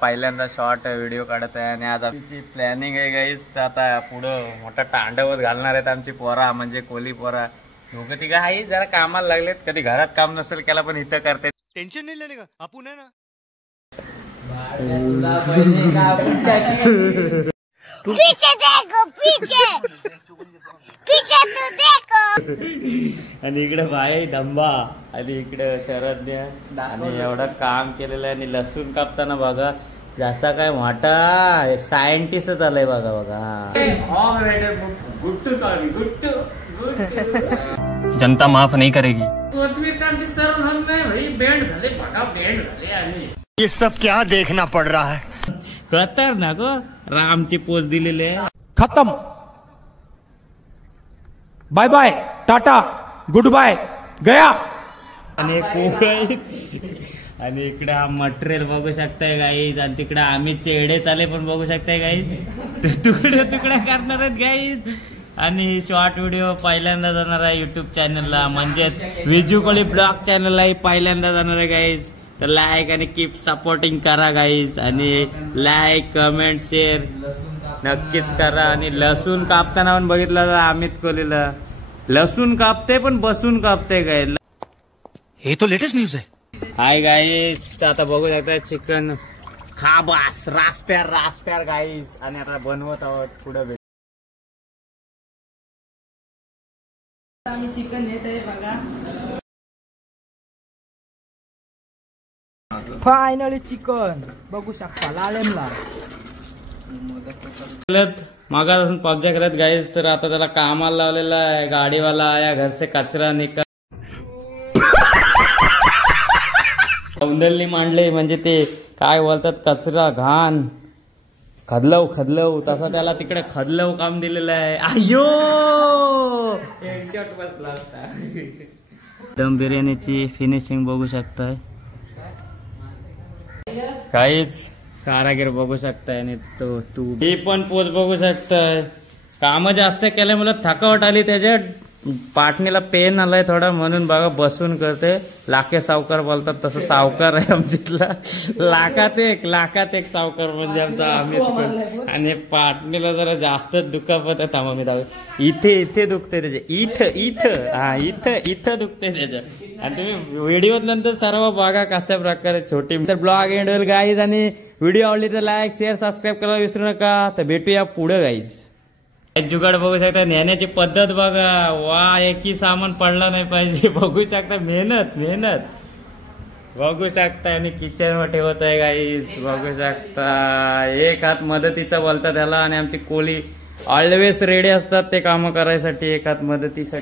पहिल्यांदा short video काढत आहे आणि आज आमची प्लॅनिंग आहे गाईस. आता पुढं मोठा तांडवच घालणार आहेत आमची पोरा, म्हणजे कोली पोरा दोघं तिघं आहे. जरा कामाला लागलेत, कधी घरात काम नसेल केला पण इथं करते. टेन्शन नाही लेने का, आपण आहे ना. पीछे देखो, पीछे पीछे तू देखो. आणि इकडे भाई धंबा आणि इकडे शरद आणि एवढं काम केलेलं आहे. आणि लसूण कापताना बघा जसा काय मोठा सायंटिस्ट आलाय बघा बघा. जनता माफ नहीं करेगी. ये सब क्या देखना पड़ रहा है. खतरनाक हो. रामची पोच दिलेली आहे. खत्म. बाय बाय, टाटा, गुड बाय, गया. आणि आणि इकडे हा मटेरियल बघू शकताय गाईज. आणि तिकडे आम्ही चेडे चाले पण बघू शकताय गाईज. तुकडे तुकडे करणार आहेत गाईज. आणि शॉर्ट व्हिडिओ पहिल्यांदा जाणार आहे युट्यूब चॅनलला, म्हणजेच विजू कोळी ब्लॉग चॅनलला पहिल्यांदा जाणार आहे गाईज. तर लाईक आणि कीप सपोर्टिंग करा गाईज. आणि लाईक कमेंट शेअर नक्कीच करा. आणि लसूण कापताना पण बघितलं अमित कोहलीला, लसूण कापते पण बसून कापते काय. हे तो लेटेस्ट न्यूज आहे. हाय गाईज, आता बघू शकता चिकन खाबास रासप्यार गाईज. आणि आता बनवत आहोत पुढे. आम्ही चिकन येत आहे बघा. फायनली चिकन बघू शकता लालेमला मागापासून पब्जा करत गाईज. तर आता त्याला कामाला लावलेला आहे गाडीवाला आया घर से कचरा निकल. सौंदर्य मांडले म्हणजे ते काय बोलतात कचरा घाण खदलव तसा त्याला तिकडे खदलव काम दिलेलं आहे. अयो दम बिर्याणीची फिनिशिंग बघू शकताय काहीच. कारागीर बघू शकताय. आणि तो तू ही पण पोच बघू शकताय. काम जास्त केल्या मला थकावट आली, त्याच्या पाटणीला पेन आलाय थोडा, म्हणून बघा बसून करते. लाखे सावकार बोलतात तसं सावकार आहे आमच्यातला. लाखात एक सावकार म्हणजे आमचा अमित. आणि पाटणीला जरा जास्तच दुखापत आहे. थांबा मी दावे इथे दुखते त्याच्या. इथं दुखते त्याच्या. आणि तुम्ही व्हिडिओ नंतर सर्व बघा कशा प्रकारे छोटी. तर ब्लॉग एंड होईल गाईज. आणि व्हिडिओ आवडली तर लाईक शेअर सबस्क्राईब करायला विसरू नका. तर भेटूया पुढे गाईज. जुगाड बघू शकता. नेण्याची पद्धत बघा. वा एकही सामान पडला नाही पाहिजे. बघू शकता मेहनत बघू शकता. आणि किचन वर ठेवत आहे गाईज बघू शकता. एक हात मदतीचा बोलतात त्याला. आणि आमची कोली ऑलवेज रेडी असतात ते काम करायसाठी, एक हात मदतीसाठी.